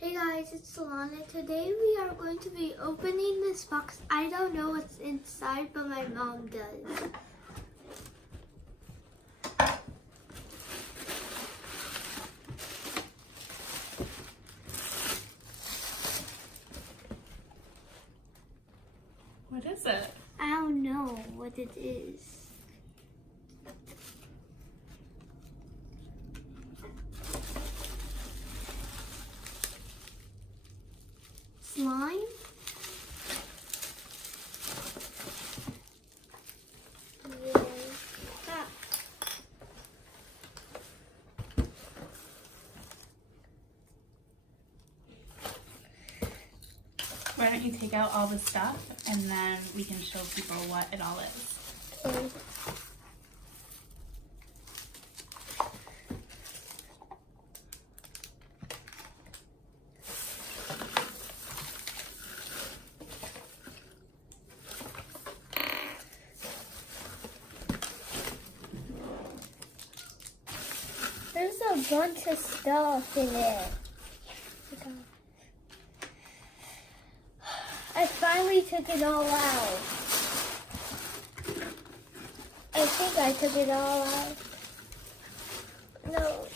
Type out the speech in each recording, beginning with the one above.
Hey guys, it's Solana. Today we are going to be opening this box. I don't know what's inside, but my mom does. What is it? I don't know what it is. Slime? Yeah. Ah. Why don't you take out all the stuff and then we can show people what it all is. Okay. There's a bunch of stuff in it. I finally took it all out. I think I took it all out. No.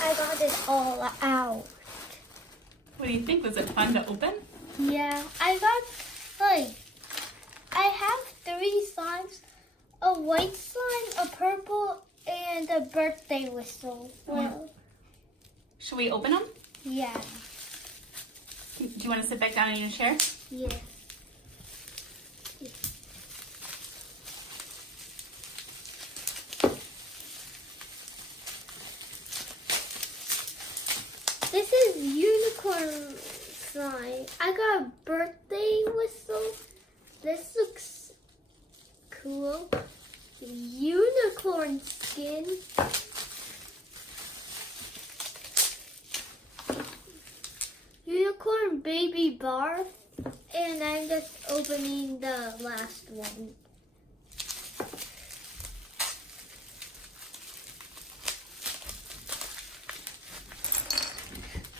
I got it all out. What do you think? Was it fun to open? Yeah, I have 3 slimes, a white slime, a purple, and a birthday whistle. Well, Should we open them? yeah. Do you want to sit back down in your chair? Yeah. This is unicorn slime. I got a birthday whistle. This looks cool. Unicorn skin. Unicorn baby bar. And I'm just opening the last one.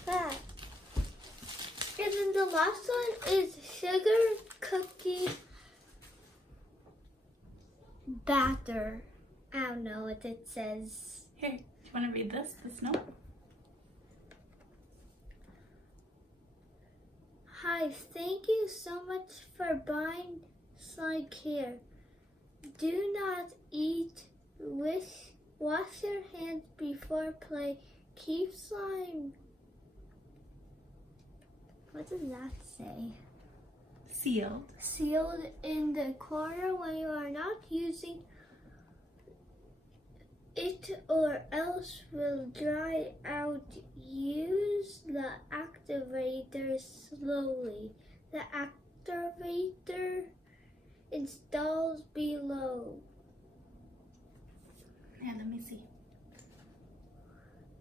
That. And then the last one is sugar cookie batter. I don't know what it says. Here, do you want to read this note? Hi, thank you so much for buying slime care. Do not eat. Wash your hands before play. Keep slime. What does that say? Sealed. Sealed in the corner when you are not using it or else will dry out. Use the activator slowly. The activator installs below. Yeah, let me see.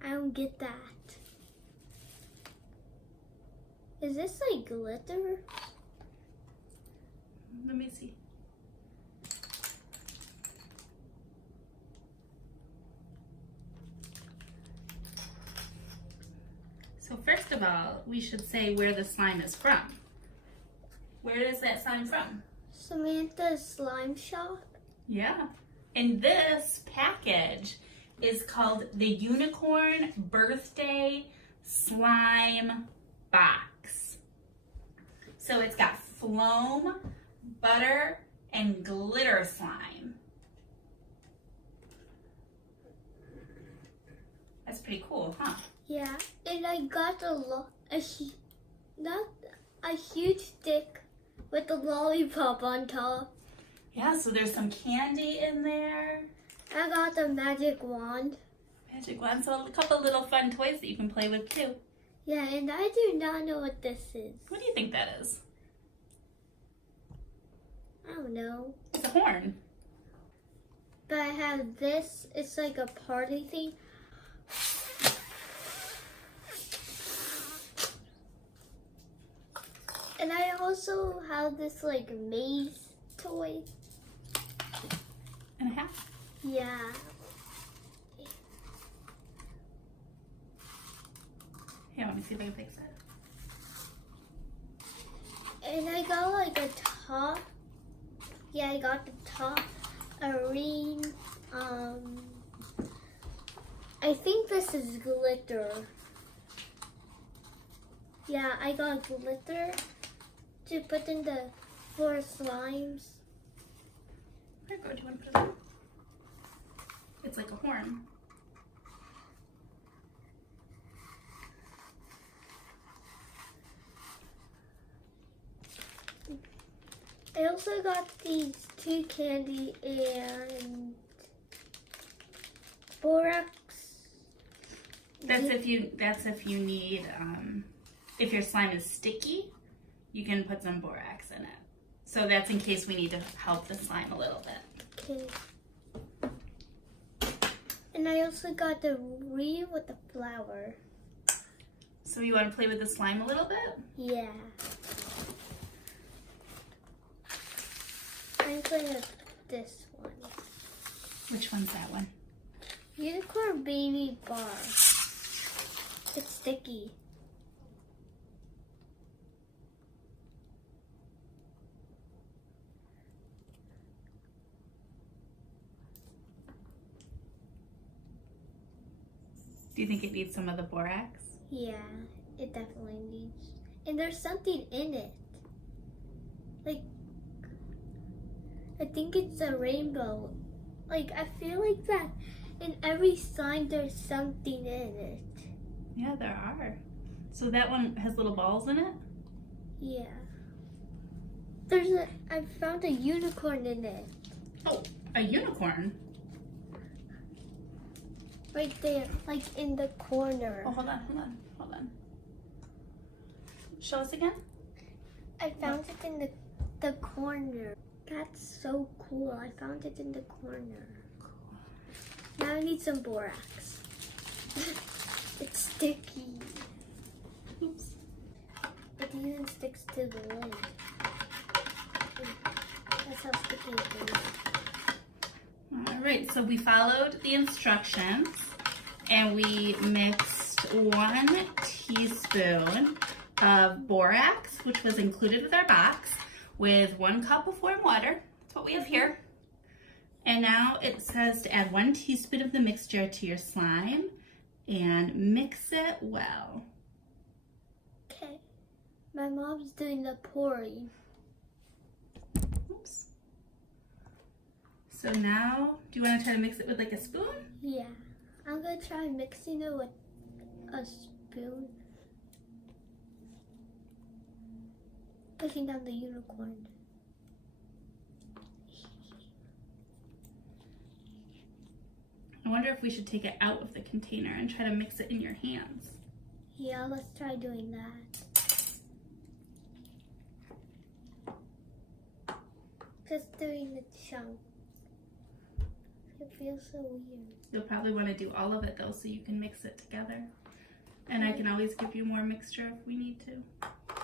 I don't get that. Is this like glitter? Let me see. So first of all, we should say where the slime is from. Where is that slime from? Samantha's slime shop. Yeah. And this package is called the Unicorn Birthday Slime Box. So it's got foam, butter, and glitter slime. That's pretty cool, huh? Yeah, and I got not a huge stick with a lollipop on top. Yeah, so there's some candy in there. I got the magic wand. Magic wand, so a couple little fun toys that you can play with too. Yeah, and I do not know what this is. What do you think that is? I don't know. It's a horn. But I have this. It's like a party thing. And I also have this like maze toy. and a half. Yeah. Here, let me see if I can fix it. And I got like a top. Yeah, I got the top, a ring. I think this is glitter. Yeah, I got glitter to put in the 4 slimes. Here, go. Do you want to put it on? It's like a horn. I also got these 2 candy and borax. That's if you need, if your slime is sticky, you can put some borax in it. So that's in case we need to help the slime a little bit. Okay. And I also got the wreath with the flower. So you want to play with the slime a little bit? Yeah. I'm playing with this one. Which one's that one? Unicorn baby bar. It's sticky. Do you think it needs some of the borax? Yeah, it definitely needs. And there's something in it. Like, I think it's a rainbow. Like, I feel like that in every sign there's something in it. Yeah, there are. So that one has little balls in it? Yeah. I found a unicorn in it. Oh, a unicorn? Right there, like in the corner. Oh, hold on. Show us again. I found it in the corner. That's so cool. I found it in the corner. Now I need some borax. It's sticky. Oops. It even sticks to the lid. That's how sticky it is. All right, so we followed the instructions and we mixed 1 teaspoon of borax, which was included with our box, with 1 cup of warm water. That's what we have here. And now it says to add 1 teaspoon of the mixture to your slime and mix it well. Okay. My mom's doing the pouring. Oops. So now, do you want to try to mix it with like a spoon? Yeah. I'm gonna try mixing it with a spoon. Pushing down the unicorn. I wonder if we should take it out of the container and try to mix it in your hands. Yeah, let's try doing that. Just doing the chunk. It feels so weird. You'll probably want to do all of it though so you can mix it together. And I can always give you more mixture if we need to.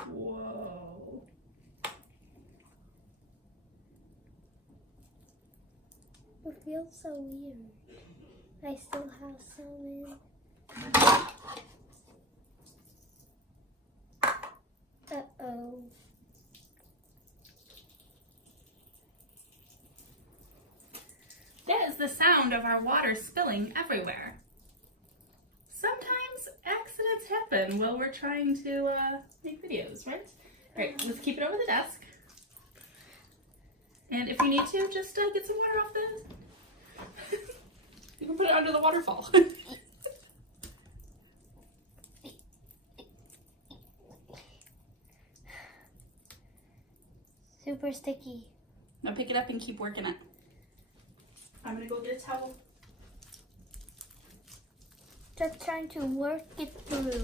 Whoa. It feels so weird. I still have some in. Uh-oh. That is the sound of our water spilling everywhere. Sometimes accidents happen while we're trying to make videos, right? All right, let's keep it over the desk. And if you need to, just get some water off the... You can put it under the waterfall. Super sticky. Now pick it up and keep working it. I'm gonna go get a towel. Just trying to work it through.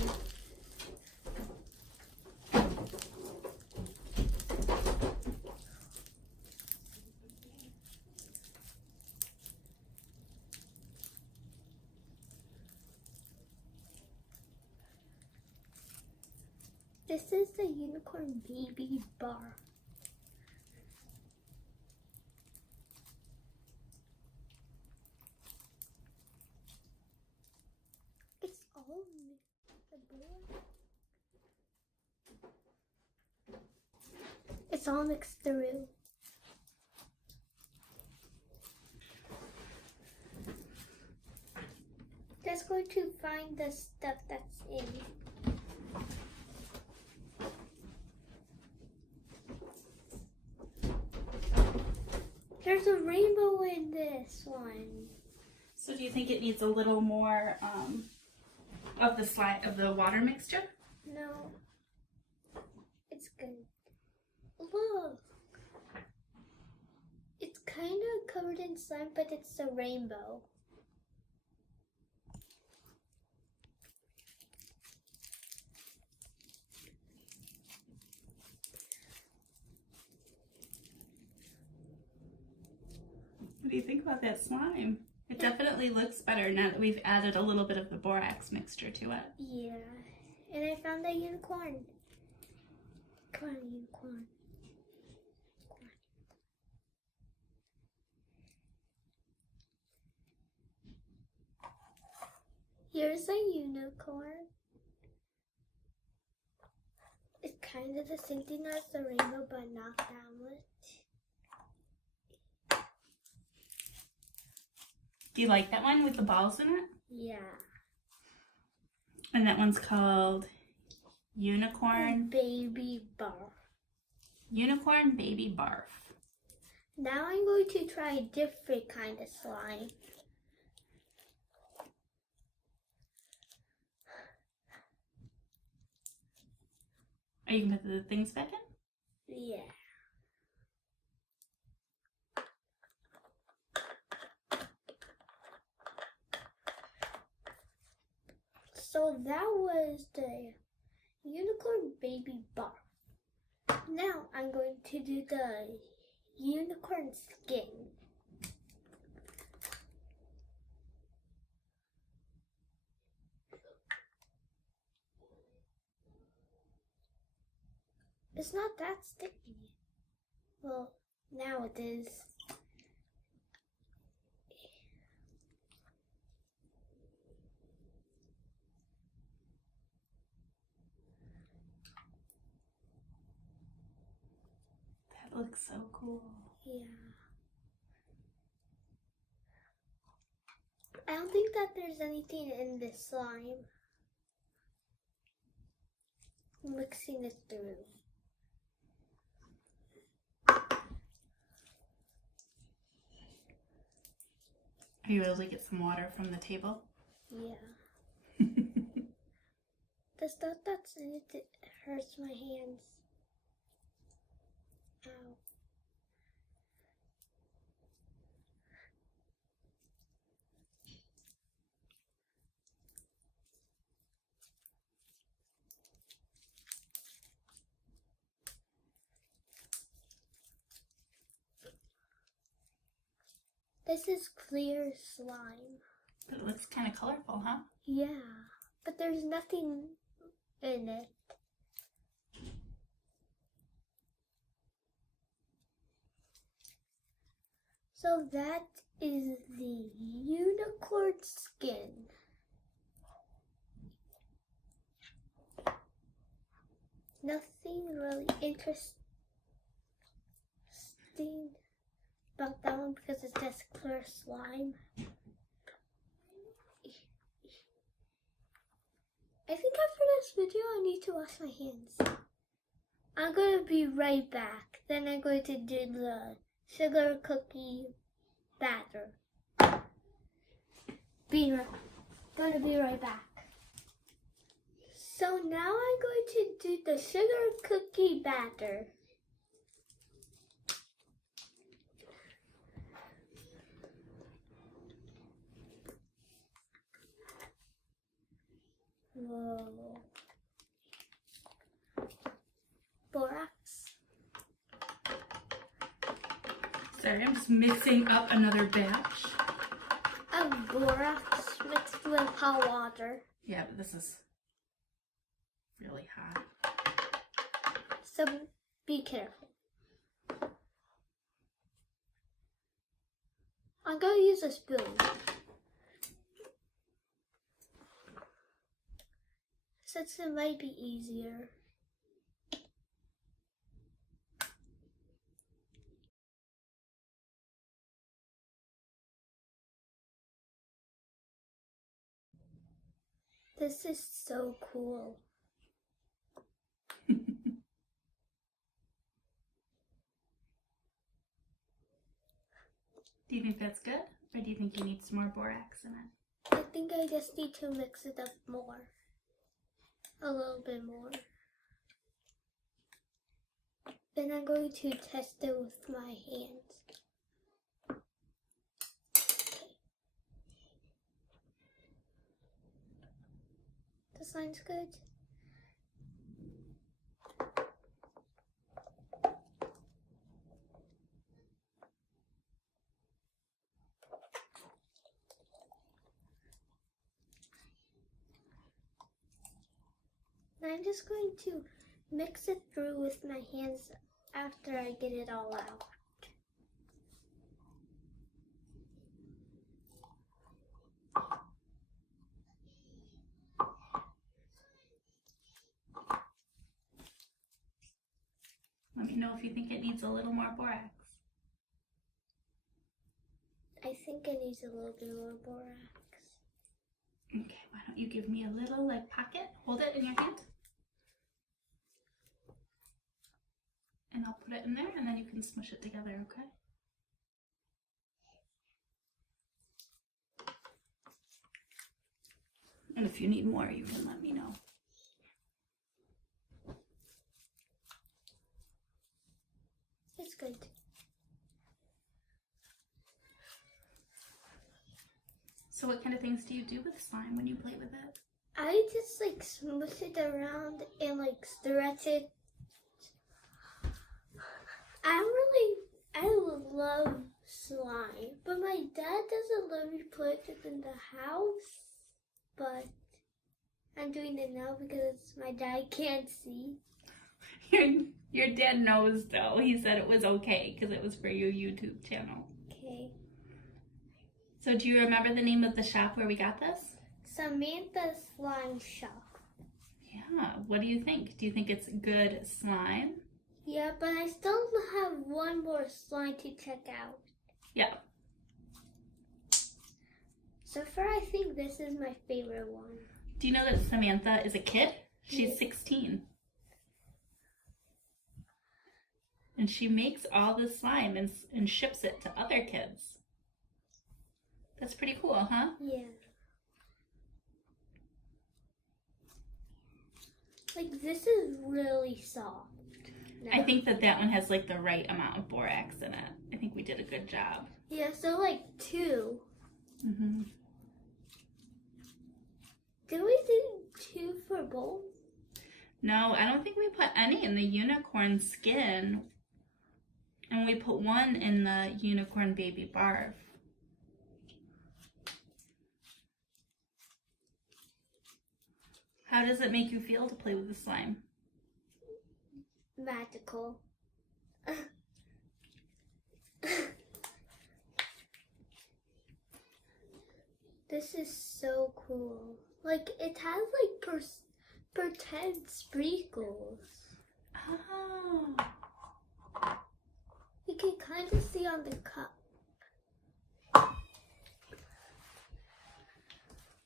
This is the unicorn baby bar. Oh, the board. It's all mixed through. Just going to find the stuff that's in. There's a rainbow in this one. So do you think it needs a little more of the water mixture? No. It's good. Look. It's kind of covered in slime, but it's a rainbow. What do you think about that slime? It definitely looks better now that we've added a little bit of the borax mixture to it. Yeah. And I found a unicorn. Come on, unicorn. Come on. Here's a unicorn. It's kind of the same thing as the rainbow, but not that much. Do you like that one with the balls in it? Yeah. And that one's called Unicorn Baby Barf. Unicorn Baby Barf. Now I'm going to try a different kind of slime. Are you gonna put the things back in? Yeah. So that was the unicorn baby barf. Now I'm going to do the unicorn skin. It's not that sticky. Well, now it is. That looks so cool. Yeah. I don't think that there's anything in this slime. Mixing it through. Are you able to get some water from the table? Yeah. The stuff that's in it hurts my hands. Ow. This is clear slime. But it looks kind of colorful, huh? Yeah, but there's nothing in it. So that is the unicorn skin. Nothing really interesting about that one because it's just clear slime. I think after this video I need to wash my hands. I'm going to be right back. Then I'm going to do the sugar cookie batter. Going to be right back. So now I'm going to do the sugar cookie batter. Whoa. Borax. Sorry, I'm just mixing up another batch. Of borax mixed with hot water. Yeah, but this is really hot. So be careful. I'm going to use a spoon. since it might be easier. This is so cool. Do you think that's good? Or do you think you need some more borax in it? I think I just need to mix it up more. A little bit more. Then I'm going to test it with my hands. Okay. This line's good. I'm just going to mix it through with my hands after I get it all out. Let me know if you think it needs a little more borax. I think it needs a little bit more borax. Okay, why don't you give me a little pocket? Hold it in your hand. And I'll put it in there and then you can smush it together, okay? And if you need more, you can let me know. It's good. So what kind of things do you do with slime when you play with it? I just smush it around and stretch it. I love slime, but my dad doesn't let me put it in the house. But I'm doing it now because my dad can't see. Your dad knows though. He said it was okay because it was for your YouTube channel. Okay. So do you remember the name of the shop where we got this? Samantha's Slime Shop. Yeah. What do you think? Do you think it's good slime? Yeah, but I still have one more slime to check out. Yeah. So far, I think this is my favorite one. Do you know that Samantha is a kid? She's 16. And she makes all this slime and ships it to other kids. That's pretty cool, huh? Yeah. This is really soft. No. I think that one has the right amount of borax in it. I think we did a good job. Yeah, so 2. Mm-hmm. Did we do 2 for both? No, I don't think we put any in the unicorn skin. And we put 1 in the unicorn baby barf. How does it make you feel to play with the slime? Magical. This is so cool. It has pretend sprinkles. Oh. You can kind of see on the cup.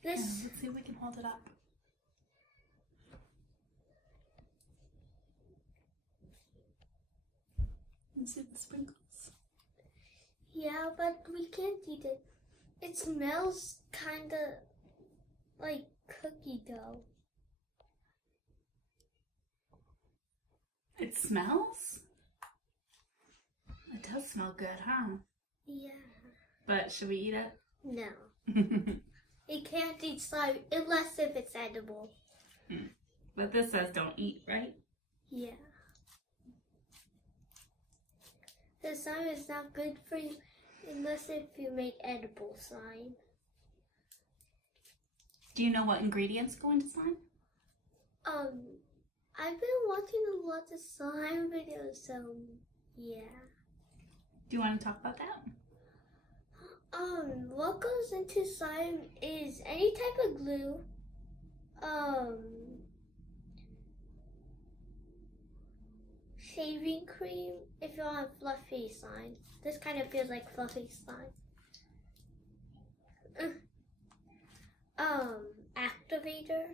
Let's see if we can hold it up. See the sprinkles. Yeah, but we can't eat it. It smells kind of like cookie dough. It smells? It does smell good, huh? Yeah. But should we eat it? No. You can't eat slime unless if it's edible. But this says don't eat, right? Yeah. The slime is not good for you unless if you make edible slime. Do you know what ingredients go into slime? I've been watching a lot of slime videos, so yeah. Do you want to talk about that? What goes into slime is any type of glue, shaving cream if you want fluffy slime. This kind of feels like fluffy slime. Activator.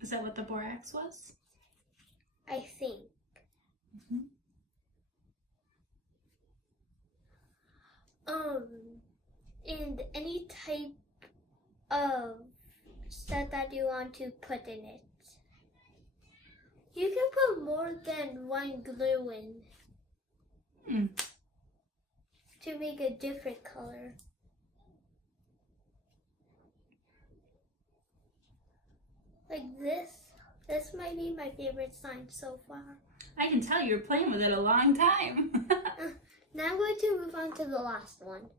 Is that what the borax was? I think. And any type of stuff that you want to put in it. You can put more than one glue in to make a different color. Like this. This might be my favorite slime so far. I can tell you're playing with it a long time. Now I'm going to move on to the last one.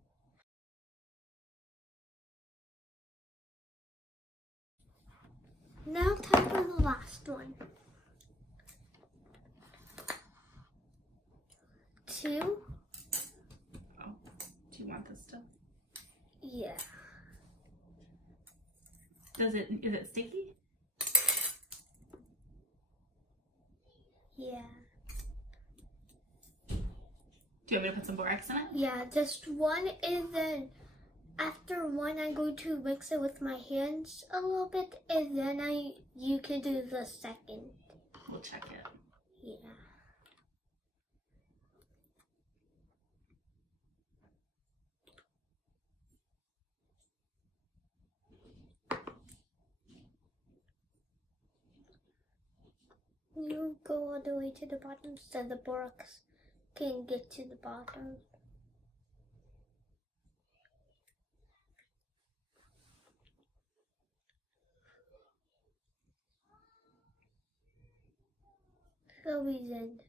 Now time for the last one. 2. Oh, do you want this still? Yeah. Is it sticky? Yeah. Do you want me to put some borax in it? Yeah, just one, and then after one I'm going to mix it with my hands a little bit, and then you can do the second. We'll check it. Yeah. You go all the way to the bottom so the borax can get to the bottom. The reason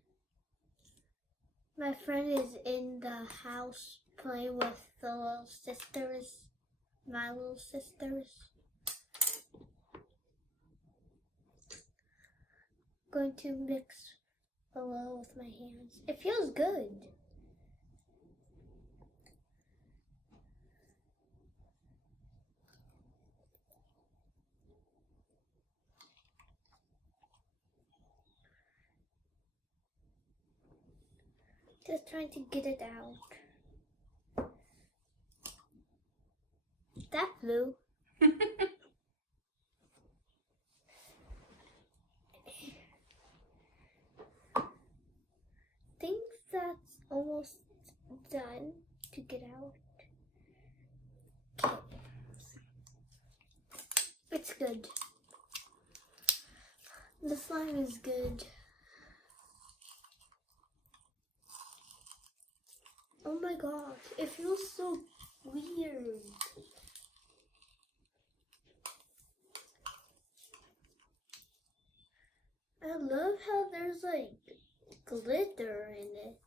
my friend is in the house playing with the little sisters, my little sisters. Going to mix a little with my hands. It feels good. Just trying to get it out. That flew. Think that's almost done to get out. Okay. It's good. The slime is good. Oh my gosh, it feels so weird. I love how there's like glitter in it.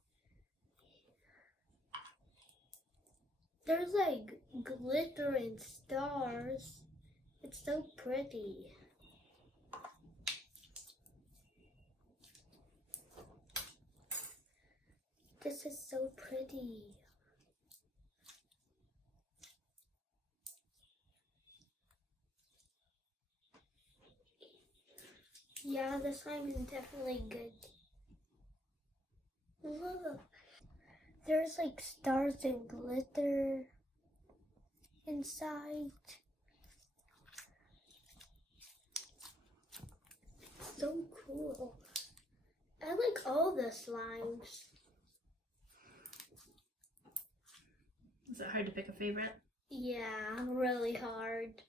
There's like glitter and stars. It's so pretty. This is so pretty. Yeah, the slime is definitely good. Look, there's like stars and glitter inside. So cool. I like all the slimes. Is it hard to pick a favorite? Yeah, really hard.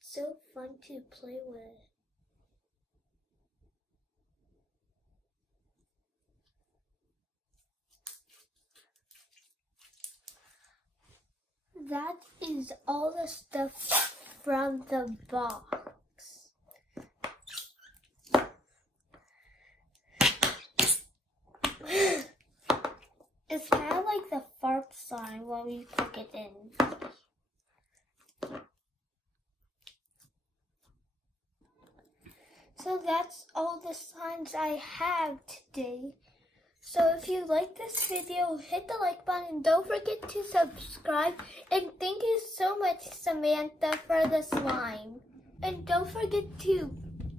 So fun to play with. That is all the stuff from the box. It's kind of like the fart slime when we cook it in. So that's all the slimes I have today. So if you like this video, hit the like button. Don't forget to subscribe. And thank you so much, Samantha, for the slime. And don't forget to,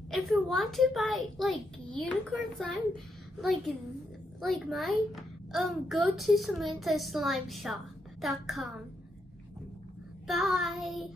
if you want to buy like unicorn slime, like mine, go to SamanthaSlimeshop.com. Bye.